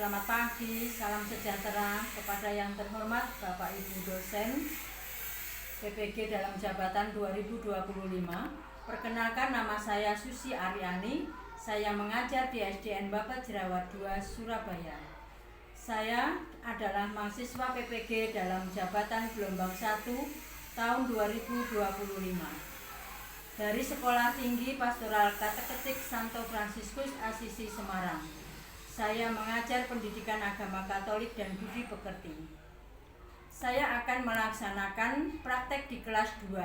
Selamat pagi, salam sejahtera kepada yang terhormat Bapak Ibu dosen PPG dalam jabatan 2025. Perkenalkan, nama saya Susi Aryani. Saya mengajar di SDN Bapak Jerawat 2 Surabaya. Saya adalah mahasiswa PPG dalam jabatan gelombang 1 tahun 2025 dari Sekolah Tinggi Pastoral Kateketik Santo Fransiskus Asisi Semarang. Saya mengajar pendidikan agama Katolik dan budi pekerti. Saya akan melaksanakan praktek di kelas 2,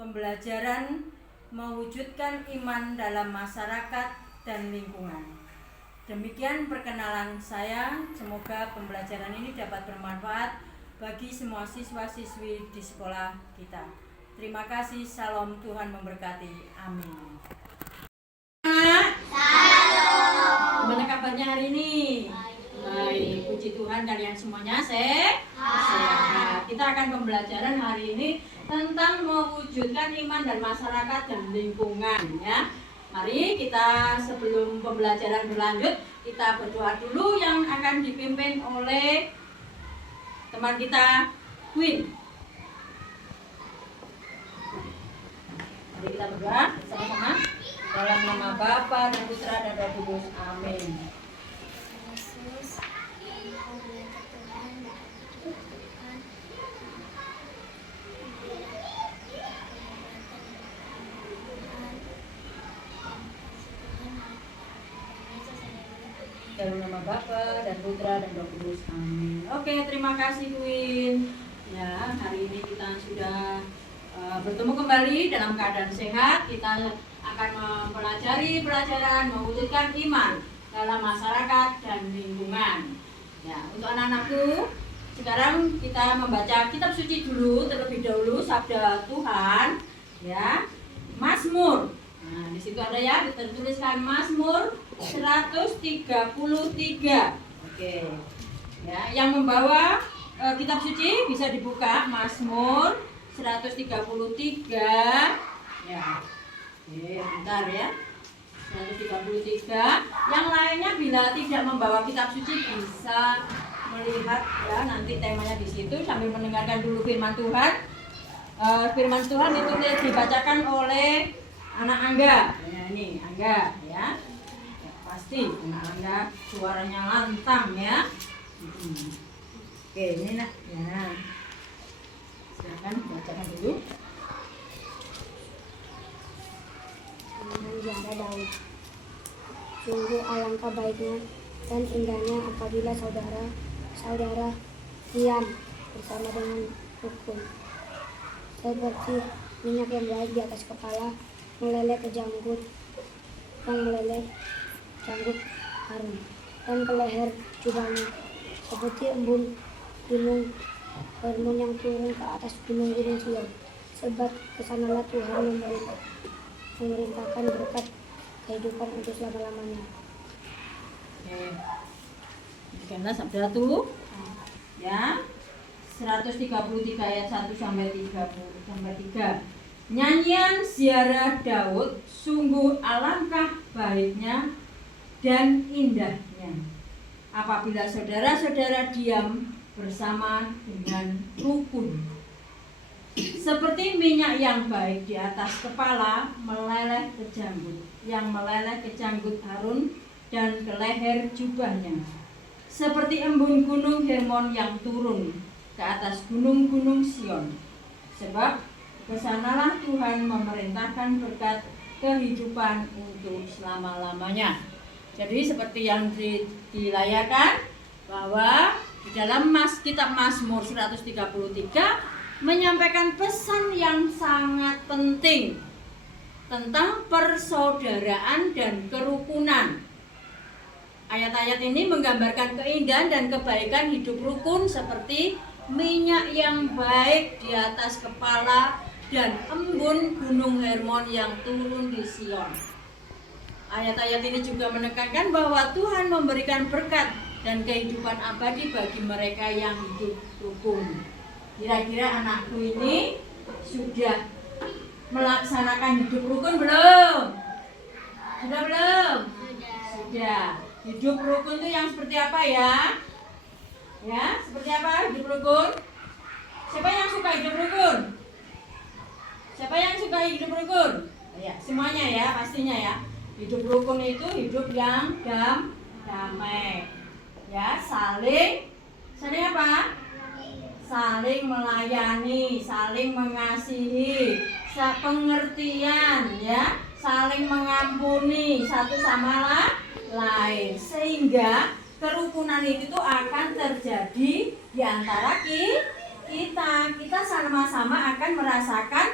pembelajaran mewujudkan iman dalam masyarakat dan lingkungan. Demikian perkenalan saya, semoga pembelajaran ini dapat bermanfaat bagi semua siswa-siswi di sekolah kita. Terima kasih, salam, Tuhan memberkati, amin. Gimana kabarnya hari ini? Baik, puji Tuhan kalian semuanya sehat. Kita akan pembelajaran hari ini tentang mewujudkan iman dan masyarakat dan lingkungan, ya. Mari kita sebelum pembelajaran berlanjut, kita berdoa dulu yang akan dipimpin oleh teman kita, Queen. Mari kita berdoa sama-sama. Dalam nama Bapa dan Putra dan Roh Kudus. Amin. Dalam nama Bapa dan Putra dan Roh Kudus. Amin. Oke, terima kasih Queen. Ya, hari ini kita sudah bertemu kembali dalam keadaan sehat. Kita akan mempelajari pelajaran mewujudkan iman dalam masyarakat dan lingkungan. Ya, untuk anak-anakku, sekarang kita membaca kitab suci dulu terlebih dahulu, sabda Tuhan, ya. Mazmur. Nah, di situ ada ya, dituliskan Mazmur 133. Oke. Ya, yang membawa kitab suci bisa dibuka Mazmur 133. Ya. Oke, bentar ya. 133. Yang lainnya bila tidak membawa kitab suci bisa melihat ya, nanti temanya di situ sambil mendengarkan dulu firman Tuhan. Firman Tuhan itu dibacakan oleh anak Angga. Ya, ini Angga ya. Ya, pasti anak Angga suaranya lantang ya. Oke, ini nah. Ya. Silakan bacakan dulu. Menjara Daud. Sungguh alangkah baiknya dan indahnya apabila saudara-saudara diam bersama dengan rukun. Seperti minyak yang baik di atas kepala meleleh ke janggut, yang meleleh janggut harum dan ke leher jubahnya. Seperti embun gunung Hermon yang turun ke atas gunung-gunung Sion. Sebab kesanalah Tuhan memerintahkan berkat kehidupan untuk selama-lamanya. Oke. Demikianlah sabda tuh. Ya. 133 ayat 1 sampai 3. Nyanyian ziarah Daud, sungguh alangkah baiknya dan indahnya apabila saudara-saudara diam bersama dengan rukun. Seperti minyak yang baik di atas kepala meleleh ke janggut, yang meleleh ke janggut Harun dan ke leher jubahnya. Seperti embun gunung Hermon yang turun ke atas gunung-gunung Sion. Sebab kesanalah Tuhan memerintahkan berkat kehidupan untuk selama-lamanya. Jadi seperti yang dilayarkan bahwa di dalam kitab Mazmur 133 menyampaikan pesan yang sangat penting tentang persaudaraan dan kerukunan. Ayat-ayat ini menggambarkan keindahan dan kebaikan hidup rukun seperti minyak yang baik di atas kepala dan embun gunung Hermon yang turun di Sion. Ayat-ayat ini juga menekankan bahwa Tuhan memberikan berkat dan kehidupan abadi bagi mereka yang hidup rukun. Kira-kira anakku ini sudah melaksanakan hidup rukun belum? Sudah belum? Udah. Hidup rukun itu yang seperti apa ya? Ya, seperti apa hidup rukun? Siapa yang suka hidup rukun? Siapa yang suka hidup rukun? Ya, semuanya ya, pastinya ya. Hidup rukun itu hidup yang damai. Ya, saling apa? Saling melayani, saling mengasihi, pengertian ya, saling mengampuni satu sama lain, sehingga kerukunan itu tuh akan terjadi di antara kita sama-sama akan merasakan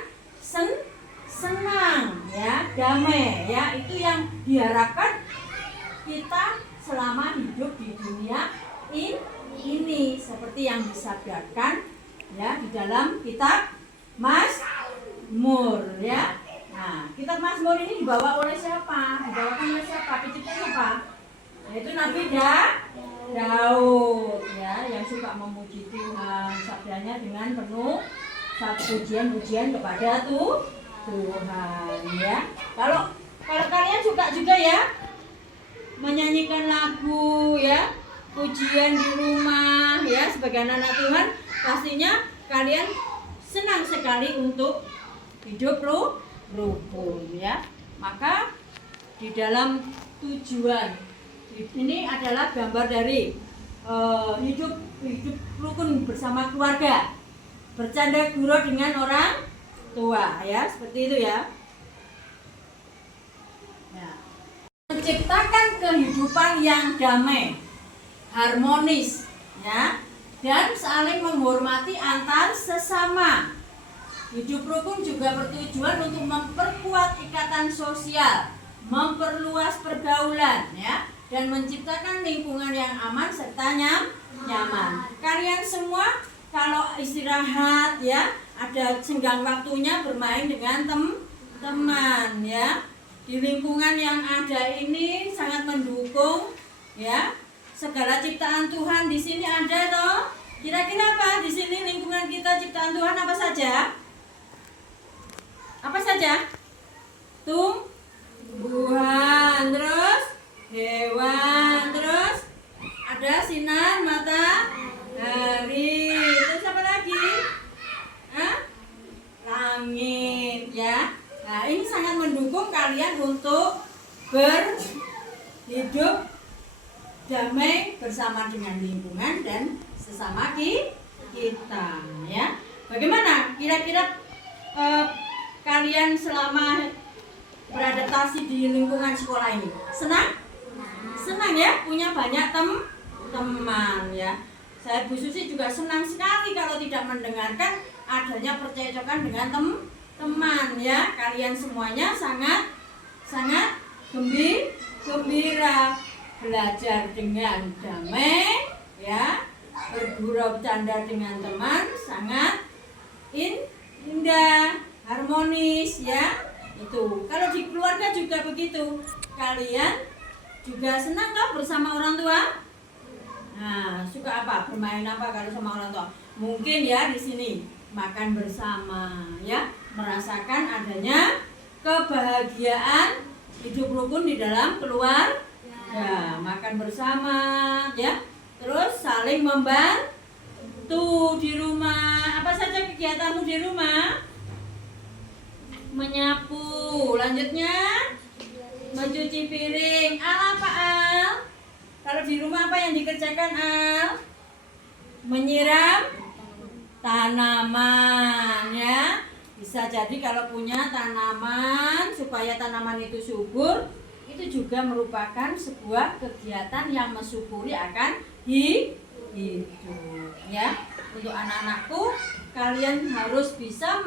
senang ya, damai ya. Itu yang diharapkan kita selama hidup di dunia ini, seperti yang disabdakan ya di dalam kitab Mazmur ya. Nah, kitab Mazmur ini dibawa oleh siapa? Dibawakan oleh siapa? Penciptanya siapa? Yaitu Nabi Daud ya, yang suka memuji Tuhan, sabdanya dengan penuh pujian-pujian kepada Tuhan ya. Kalau kalian suka juga ya menyanyikan lagu ya, pujian di rumah ya, sebagai anak Tuhan, pastinya kalian senang sekali untuk hidup rukun ya. Maka di dalam tujuan ini adalah gambar dari hidup rukun bersama keluarga, bercanda gurau dengan orang tua ya, seperti itu ya. Menciptakan kehidupan yang damai, harmonis ya, dan saling menghormati antar sesama. Hidup rukun juga bertujuan untuk memperkuat ikatan sosial, memperluas pergaulan ya, dan menciptakan lingkungan yang aman serta nyaman. Kalian semua kalau istirahat ya, ada senggang waktunya bermain dengan teman ya. Di lingkungan yang ada ini sangat mendukung ya. Segala ciptaan Tuhan di sini ada toh. Kira-kira apa di sini lingkungan kita ciptaan Tuhan apa saja? Apa saja? Tumbuhan, terus hewan, terus ada sinar matahari, terus apa lagi? Langit ya. Nah, ini sangat mendukung kalian untuk berhidup damai bersama dengan lingkungan dan sesama kita ya. Bagaimana kira-kira kalian selama beradaptasi di lingkungan sekolah ini? Senang ya, punya banyak teman ya. Saya Bu Susi juga senang sekali kalau tidak mendengarkan adanya percecokan dengan teman ya. Kalian semuanya sangat gembira, belajar dengan damai ya, bergurau bercanda dengan teman sangat indah, harmonis ya. Itu kalau di keluarga juga begitu. Kalian juga senang kan bersama orang tua? Nah, suka apa? Bermain apa kalau sama orang tua? Mungkin ya di sini makan bersama ya, merasakan adanya kebahagiaan hidup rukun di dalam keluarga. Makan bersama ya, terus saling membantu di rumah. Apa saja kegiatanmu di rumah? Menyapu, lanjutnya mencuci piring. Apa Al? Kalau di rumah apa yang dikerjakan Al? Menyiram tanaman ya. Bisa jadi kalau punya tanaman, supaya tanaman itu subur, itu juga merupakan sebuah kegiatan yang mensyukuri akan hidup ya. Untuk anak-anakku, kalian harus bisa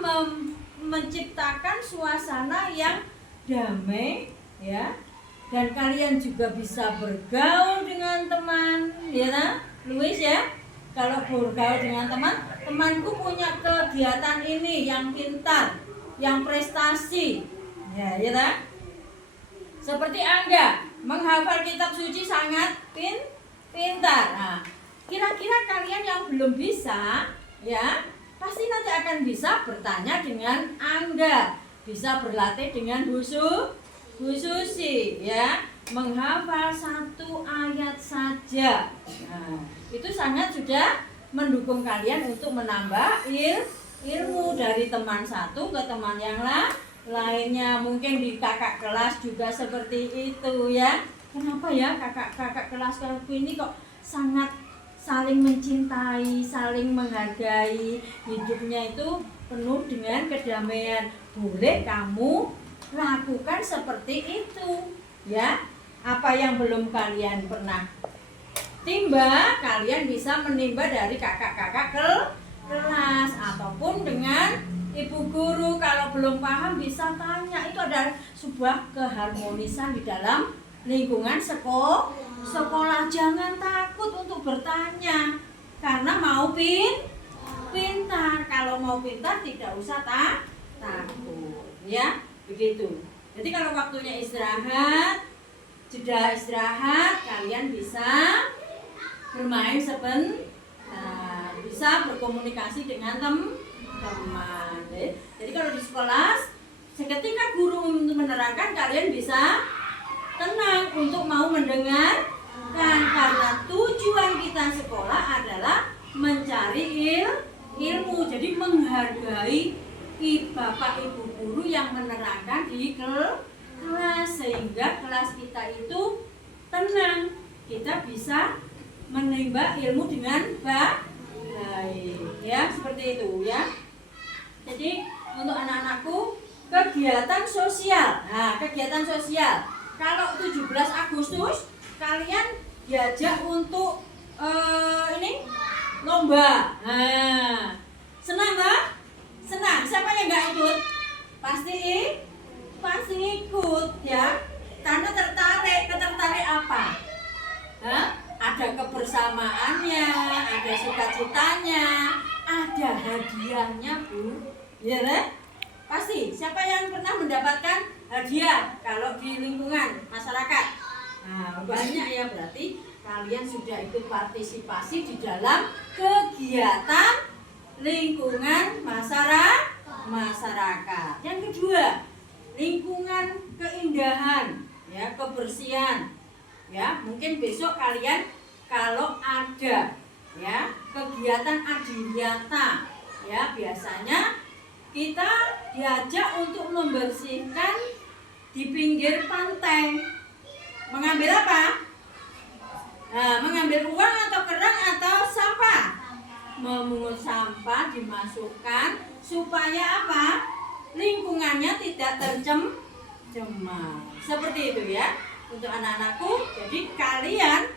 menciptakan suasana yang damai ya, dan kalian juga bisa bergaul dengan teman ya nah? Luis ya, kalau bergaul dengan temanku punya kegiatan ini yang pintar, yang prestasi ya nah? Seperti Angga menghafal kitab suci sangat pintar. Nah, kira-kira kalian yang belum bisa ya, pasti nanti akan bisa bertanya dengan Angga, bisa berlatih dengan Bu Susi ya. menghafal 1 ayat saja. Nah, itu sangat sudah mendukung kalian untuk menambah ilmu dari teman satu ke teman yang lainnya. Mungkin di kakak kelas juga seperti itu ya. Kenapa ya kakak kelas ini kok sangat saling mencintai, saling menghargai, hidupnya itu penuh dengan kedamaian. Boleh kamu lakukan seperti itu ya. Apa yang belum kalian pernah timba, kalian bisa menimba dari kakak-kakak kelas ataupun dengan ibu guru. Kalau belum paham bisa tanya. Itu adalah sebuah keharmonisan di dalam lingkungan sekolah. Jangan takut untuk bertanya, karena mau pintar. Kalau mau pintar tidak usah takut ya, begitu. Jadi kalau waktunya istirahat, jeda istirahat, kalian bisa bermain sebentar, bisa berkomunikasi dengan teman. Jadi kalau di sekolah, seketika guru menerangkan, kalian bisa tenang untuk mau mendengarkan, karena tujuan kita sekolah adalah mencari ilmu. Jadi menghargai bapak ibu guru yang menerangkan di kelas, sehingga kelas kita itu tenang, kita bisa menimba ilmu dengan baik ya, seperti itu ya. Jadi untuk anak-anakku, kegiatan sosial. Nah, kegiatan sosial kalau 17 Agustus kalian diajak untuk ini lomba. Nah, senang nggak? Senang. Siapa yang nggak ikut? Pasti ikut ya, karena tertarik apa? Ada kebersamaannya, ada sukacitanya, ada hadiahnya, Bu. Ya, pasti. Siapa yang pernah mendapatkan hadiah kalau di lingkungan masyarakat? Nah, banyak ya, berarti kalian sudah ikut partisipasi di dalam kegiatan lingkungan masyarakat. Yang kedua, lingkungan keindahan ya, kebersihan ya. Mungkin besok kalian kalau ada ya kegiatan adiwiyata ya, biasanya kita diajak untuk membersihkan di pinggir pantai. Mengambil apa? Nah, mengambil uang atau kerang atau sampah? Memungut sampah, dimasukkan supaya apa? Lingkungannya tidak tercemar. Seperti itu ya untuk anak-anakku. Jadi kalian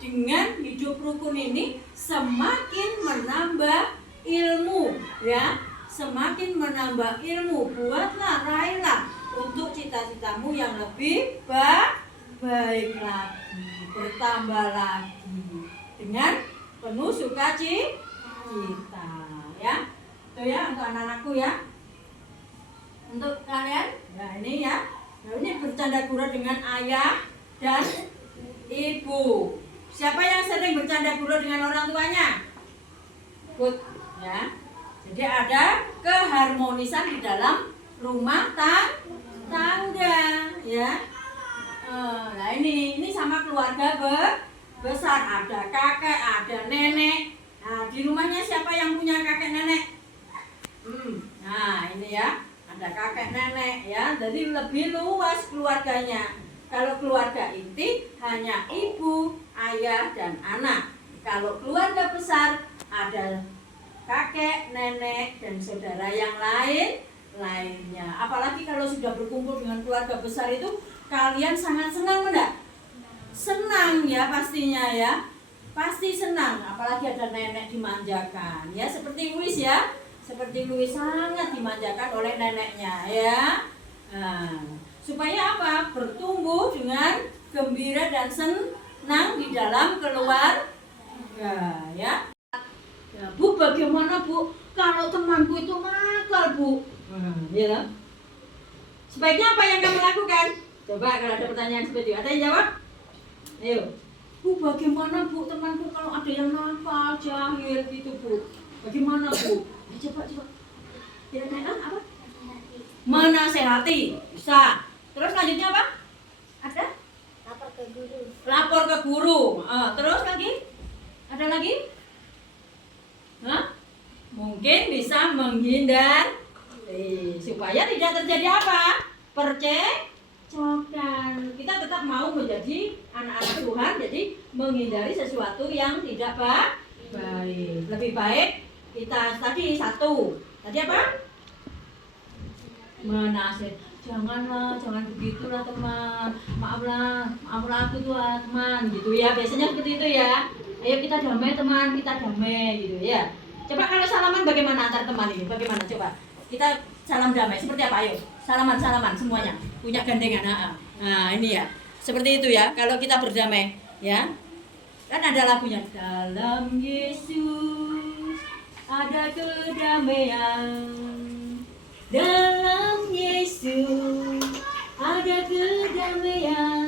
dengan hidup rukun ini semakin menambah ilmu ya, semakin menambah ilmu. Buatlah, raihlah untuk cita-citamu yang lebih baik lagi, bertambah lagi dengan penuh sukacita ya. Itu ya untuk anak-anakku ya. Untuk kalian, nah ini ya. Nah, ini bercanda gurau dengan ayah dan ibu. Siapa yang sering bercanda gurau dengan orang tuanya? Good ya. Jadi ada keharmonisan di dalam rumah tangga ya. Nah ini sama keluarga besar, ada kakek, ada nenek. Nah, di rumahnya siapa yang punya kakek nenek? Nah, ini ya, ada kakek nenek ya. Jadi lebih luas keluarganya. Kalau keluarga inti hanya ibu, ayah, dan anak. Kalau keluarga besar ada kakek, nenek, dan saudara yang lainnya. Apalagi kalau sudah berkumpul dengan keluarga besar itu, kalian sangat senang enggak? Senang ya pastinya ya. Pasti senang, apalagi ada nenek dimanjakan. Ya, seperti Luis ya. Seperti Luis sangat dimanjakan oleh neneknya ya. Nah, supaya apa? Bertumbuh dengan gembira dan senang di dalam keluarga ya. Ya, Bu, bagaimana Bu kalau temanku itu nakal, Bu? Ya. Sebaiknya apa yang kamu lakukan? Coba kalau ada pertanyaan seperti itu, ada yang jawab? Ayo. Bu, bagaimana Bu temanku kalau ada yang nakal, jahil gitu Bu? Bagaimana Bu? Coba. Kira-kira apa? Menasehati. Bisa. Terus lanjutnya apa? Ada? ke guru. Lapor ke guru. Terus lagi? Ada lagi? Hah? Mungkin bisa menghindar supaya tidak terjadi apa? Percekcokan. Kita tetap mau menjadi anak-anak Tuhan, jadi menghindari sesuatu yang tidak baik. Lebih baik kita tadi satu. Tadi apa? Menasihati. Janganlah, jangan begitulah teman. Maaflah aku tuh teman, gitu ya. Biasanya seperti itu ya. Ayo kita damai teman, kita damai gitu ya. Coba kalau salaman bagaimana antar teman ini? Bagaimana coba? Kita salam damai seperti apa? Ayo, salaman semuanya. Punya gandengan. Nah, ini ya. Seperti itu ya. Kalau kita berdamai, ya. Kan ada lagunya. Dalam Yesus ada kedamaian. Dalam Yesus ada kedamaian.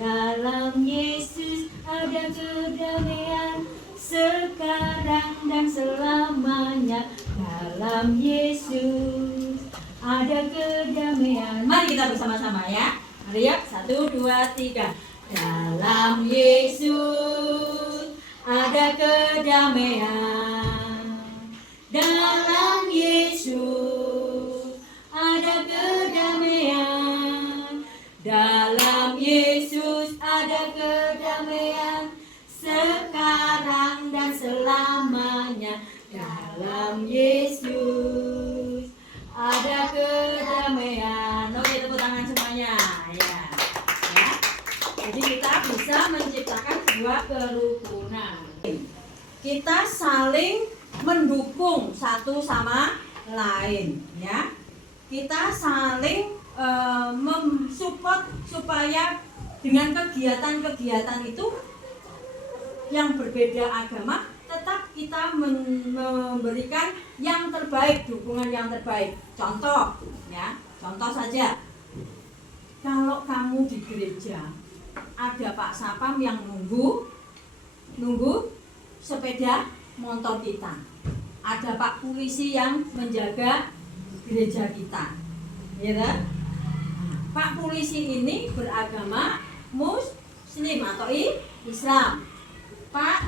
Dalam Yesus ada kedamaian sekarang dan selamanya. Dalam Yesus ada kedamaian. Mari kita bersama-sama ya. Mari ya, 1, 2, 3. Dalam Yesus ada kedamaian. Dalam Yesus ada kedamaian. Dalam Yesus ada kedamaian sekarang dan selamanya. Dalam Yesus ada kedamaian. Oke, tepuk tangan semuanya ya. Jadi kita bisa menciptakan sebuah kerukunan. Kita saling mendukung satu sama lain ya. Kita saling mensupport supaya dengan kegiatan-kegiatan itu yang berbeda agama tetap kita memberikan yang terbaik, dukungan yang terbaik. Contoh ya, contoh saja. Kalau kamu di gereja ada Pak Sapam yang nunggu sepeda motor kita. Ada Pak polisi yang menjaga gereja kita. Ya kan? Pak polisi ini beragama Muslim atau Islam. Pak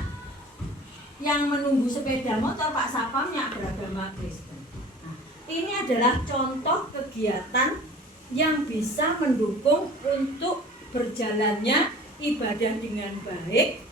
yang menunggu sepeda motor Pak Sapamnya beragama Kristen. Nah, ini adalah contoh kegiatan yang bisa mendukung untuk berjalannya ibadah dengan baik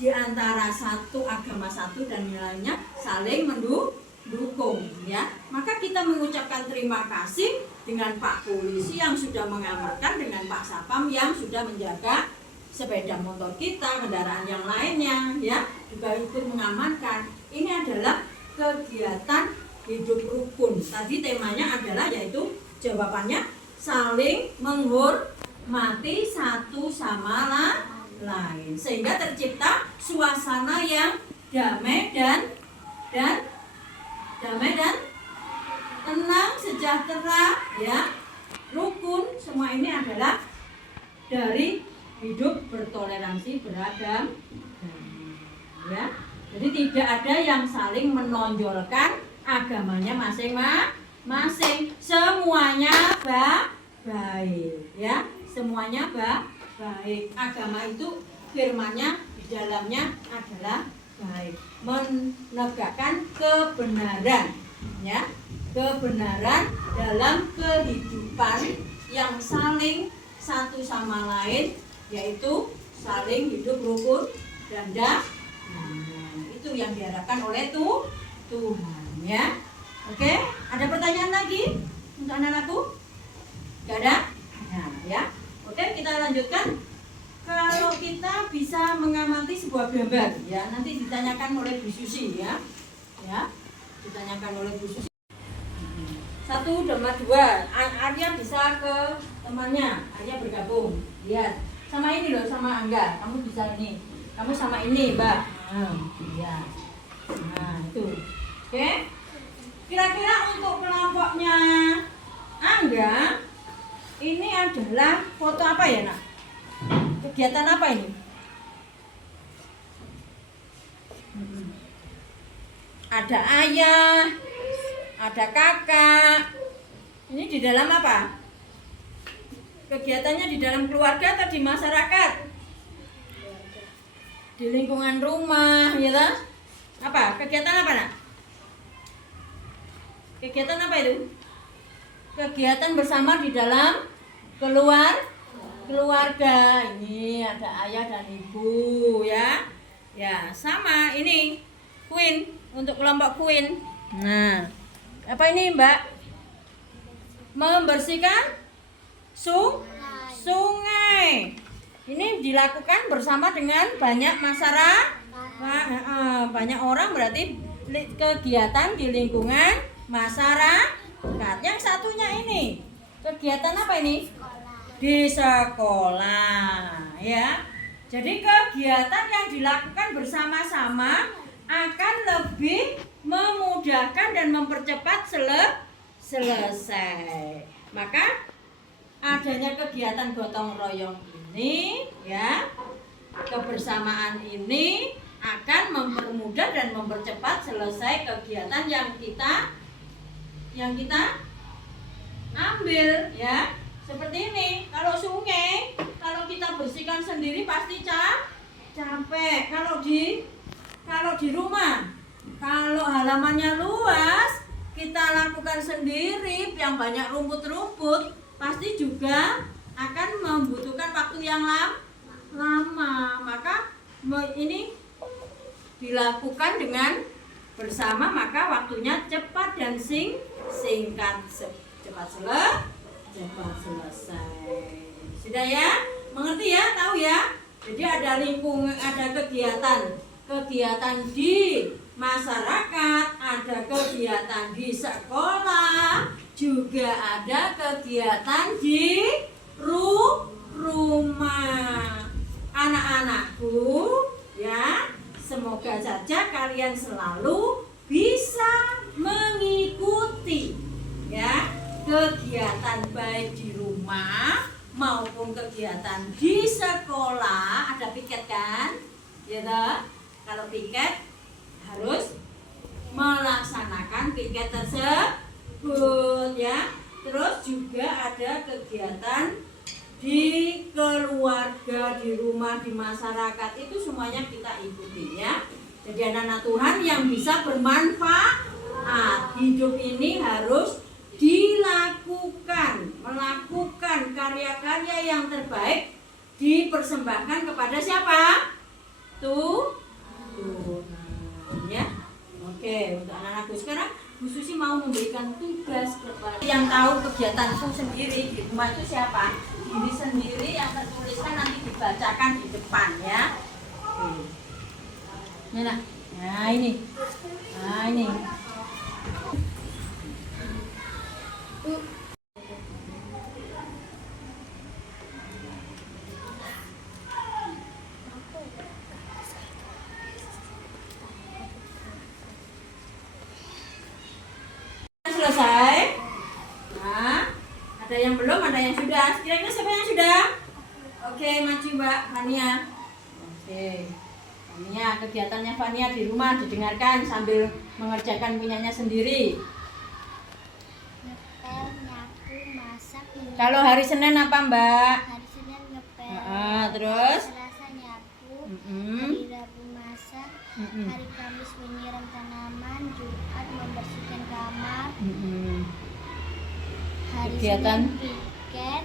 di antara satu agama satu dan yang lainnya saling mendukung ya. Maka kita mengucapkan terima kasih dengan Pak polisi yang sudah mengamankan, dengan Pak Sapam yang sudah menjaga sepeda motor kita, kendaraan yang lainnya ya, juga ikut mengamankan. Ini adalah kegiatan hidup rukun. Tadi temanya adalah yaitu jawabannya saling menghormati satu sama lain sehingga tercipta suasana yang damai dan tenang, sejahtera ya, rukun. Semua ini adalah dari hidup bertoleransi beragam ya. Jadi tidak ada yang saling menonjolkan agamanya masing-masing. Semuanya baik ya, semuanya baik. Agama itu firman-Nya di dalamnya adalah baik, menegakkan kebenaran ya, kebenaran dalam kehidupan yang saling satu sama lain, yaitu saling hidup rukun dan itu yang diharapkan oleh Tuhan ya. Oke, ada pertanyaan lagi untuk anak-anakku? Gak ada? Nah, ya. Oke, kita lanjutkan. Kalau kita bisa mengamati sebuah gambar ya, nanti ditanyakan oleh Bu Susi ya. Ya, ditanyakan oleh Bu Susi. 1 tambah 2, Arya bisa ke temannya, Arya bergabung. Lihat, sama ini loh, sama Angga. Kamu bisa ini, kamu sama ini, Mbak. Ya. Nah, itu. Oke. Kira-kira untuk kelompoknya Angga, ini adalah foto apa ya, Nak? Kegiatan apa ini? Ada ayah, ada kakak. Ini di dalam apa? Kegiatannya di dalam keluarga atau di masyarakat? Di lingkungan rumah, ya toh? Apa? Kegiatan apa, Nak? Kegiatan apa itu? Kegiatan bersama di dalam keluarga. Ini ada ayah dan ibu, ya. Ya, sama ini Queen untuk kelompok Queen. Nah, apa ini, Mbak? Membersihkan sungai. Ini dilakukan bersama dengan banyak masyarakat, banyak orang, berarti kegiatan di lingkungan masyarakat. Yang satunya ini kegiatan apa ini? Di sekolah, ya. Jadi kegiatan yang dilakukan bersama-sama akan lebih memudahkan dan mempercepat selesai. Maka adanya kegiatan gotong royong ini, ya, kebersamaan ini akan mempermudah dan mempercepat selesai kegiatan yang kita ambil, ya. Seperti ini, kalau sungai, kalau kita bersihkan sendiri pasti capek. Kalau di rumah, kalau halamannya luas, kita lakukan sendiri yang banyak rumput-rumput, pasti juga akan membutuhkan waktu yang lama. Maka ini dilakukan dengan bersama, maka waktunya cepat dan singkat. Cepat selesai. Sudah ya? Mengerti ya? Tahu ya? Jadi ada lingkungan, ada kegiatan di masyarakat, ada kegiatan di sekolah, juga ada kegiatan di rumah. Anak-anakku, ya, semoga saja kalian selalu bisa mengikuti, ya, kegiatan baik di rumah maupun kegiatan di sekolah. Ada piket kan? Ya toh? Kalau piket harus melaksanakan piket tersebut, ya. Terus juga ada kegiatan di keluarga, di rumah, di masyarakat, itu semuanya kita ikuti, ya. Jadi anak-anak Tuhan yang bisa bermanfaat. Hidup ini harus melakukan karya-karya yang terbaik, dipersembahkan kepada siapa? Tuhan, ya. Oke, untuk anak-anakku sekarang Bu Susi mau memberikan tugas kepada yang tahu kegiatanku sendiri di rumah itu siapa? Diri sendiri, yang tertuliskan nanti dibacakan di depan, ya. Oke. Nah, ini. Selesai. Nah, ada yang belum, ada yang sudah. Kira-kira siapa yang sudah? Oke, maju Mbak Fania. Oke. Fania, kegiatannya Fania di rumah didengarkan sambil mengerjakan punyanya sendiri. Ngepel, nyapu, masak. Kalau hari Senin apa, Mbak? Hari Senin ngepel. Terus? Selasa nyapu. Hari Rabu masak. Hari Kamis menyiram tanaman. Jumat membersihkan kamar. Hari Kegiatan Senin piket.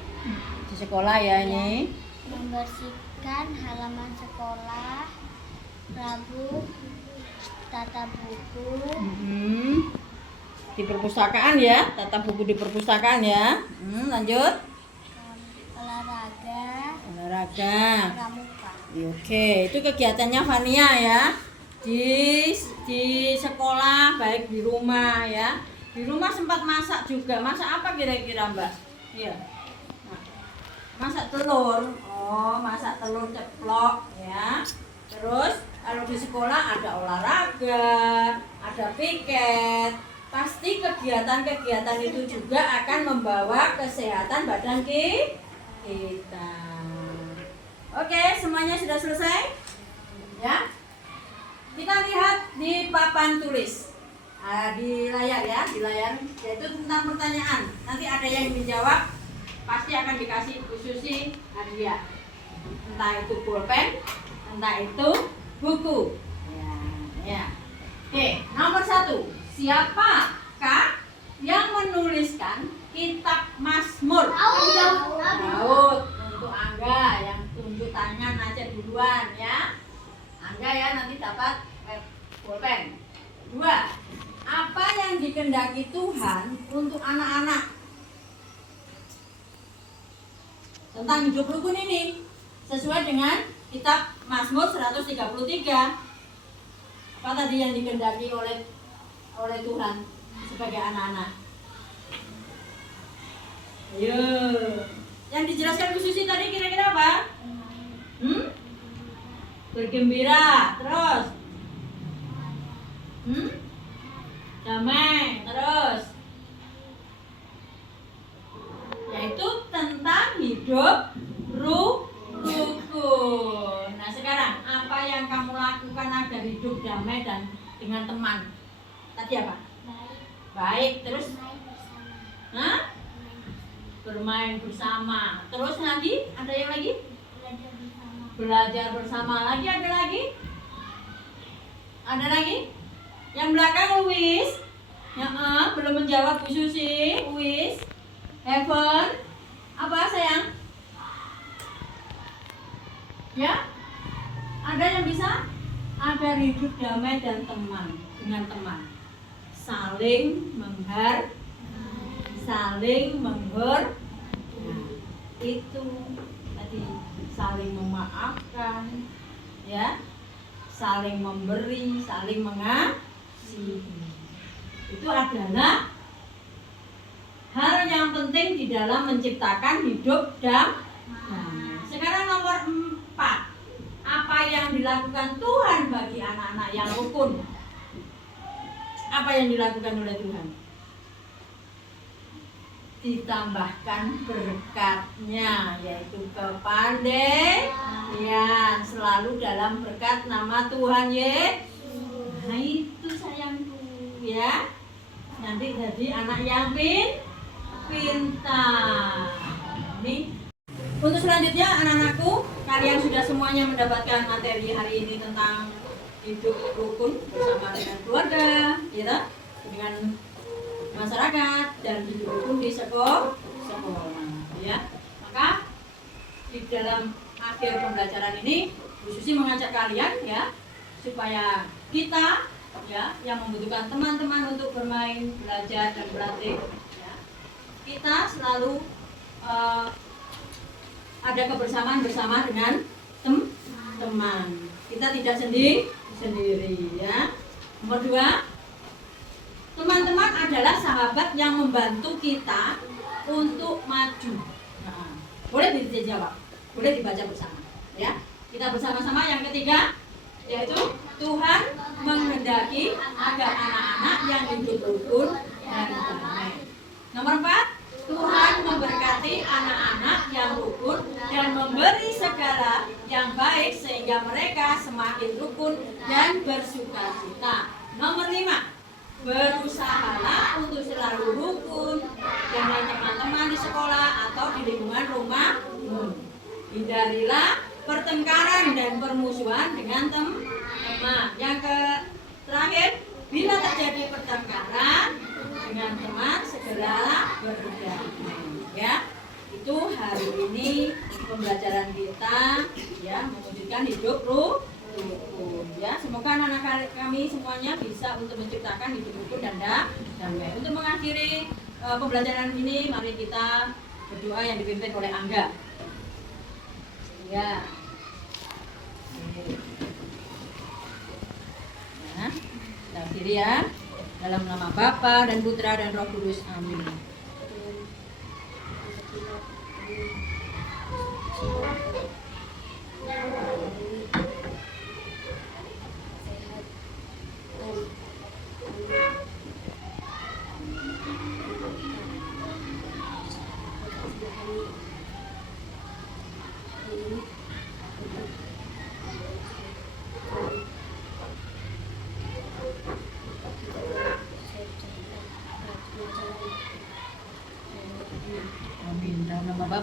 Di sekolah ya ini. Membersihkan halaman sekolah. Rabu tata buku. Di perpustakaan ya, tata buku di perpustakaan ya. Lanjut. Olahraga. Pramuka. Oke, itu kegiatannya Fania ya. Di sekolah, baik di rumah ya. Di rumah sempat masak juga. Masak apa kira-kira, Mbak? Iya. Masak telur. Oh, masak telur ceplok ya. Terus kalau di sekolah ada olahraga, ada piket. Pasti kegiatan-kegiatan itu juga akan membawa kesehatan badan kita. Oke, semuanya sudah selesai? Ya. Kita lihat di papan tulis. Di layar ya, di layar, yaitu tentang pertanyaan. Nanti ada yang menjawab pasti akan dikasih Bu Susi hadiah. Entah itu pulpen, entah itu buku. Ya. Oke, nomor 1. Siapakah yang menuliskan kitab Mazmur? Daud. Untuk Angga yang tunjuk tangan aja duluan ya. Angga ya nanti dapat pulpen. 2. Apa yang dikehendaki Tuhan untuk anak-anak? Tentang hidup rukun ini sesuai dengan kitab Mazmur 133. Apa tadi yang dikehendaki oleh Tuhan sebagai anak-anak? Ayo. Yang dijelaskan Bu Susi tadi kira-kira apa? Bergembira, terus damai, terus yaitu tentang hidup rukun. Nah sekarang apa yang kamu lakukan agar hidup damai dan dengan teman? Tadi apa? Baik, terus bermain bersama. Terus lagi? Ada yang lagi? Belajar bersama. Lagi ada lagi? Ada lagi? Yang belakang Luis. Belum menjawab Bu Susi. Luis, Heaven, apa sayang? Ya? Ada yang bisa? Agar hidup damai dan teman dengan teman. Saling saling menghormati. Itu tadi saling memaafkan, ya, saling memberi, saling mengasihi. Itu adalah hal yang penting di dalam menciptakan hidup damai. Sekarang nomor 4. Apa yang dilakukan Tuhan bagi anak-anak yang rukun? Apa yang dilakukan oleh Tuhan? Ditambahkan berkatnya, yaitu kepandaian, selalu dalam berkat nama Tuhan Yesus. Nah itu sayangku ya, nanti jadi anak yang pintar. Ini untuk selanjutnya anak-anakku, kalian sudah semuanya mendapatkan materi hari ini tentang hidup rukun bersama dengan keluarga, ya, dengan masyarakat dan hidup rukun di sekolah, ya. Maka di dalam akhir pembelajaran ini, Bu Susi mengajak kalian ya supaya kita ya yang membutuhkan teman-teman untuk bermain, belajar dan berlatih, ya, kita selalu ada kebersamaan bersama dengan teman. Kita tidak sendiri ya. Nomor 2, teman-teman adalah sahabat yang membantu kita untuk maju. Nah, boleh dijawab, boleh dibaca bersama ya. Kita bersama-sama. Yang ketiga yaitu Tuhan menghendaki agar anak-anak yang hidup rukun dan damai. Nomor 4, Tuhan memberkati anak-anak yang rukun dan memberi segala yang baik sehingga mereka semakin rukun dan bersukacita. Nomor 5, berusahalah untuk selalu rukun dengan teman-teman di sekolah atau di lingkungan rumahmu. Hindarilah pertengkaran dan permusuhan dengan teman. Yang terakhir, bila terjadi pertengkaran dengan teman, segeralah berdamai. Ya, itu hari ini pembelajaran kita ya mewujudkan hidup rukun. Ya, semoga anak-anak kami semuanya bisa untuk menciptakan hidup rukun dan damai. Untuk mengakhiri pembelajaran ini, mari kita berdoa yang dipimpin oleh Angga. Ya. Nah, kita akhiri ya. Dalam nama Bapa dan Putra dan Roh Kudus. Amin.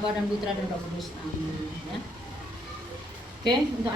Bapa dan Putra dan Roh Kudus. Amin. Ya. Oke, untuk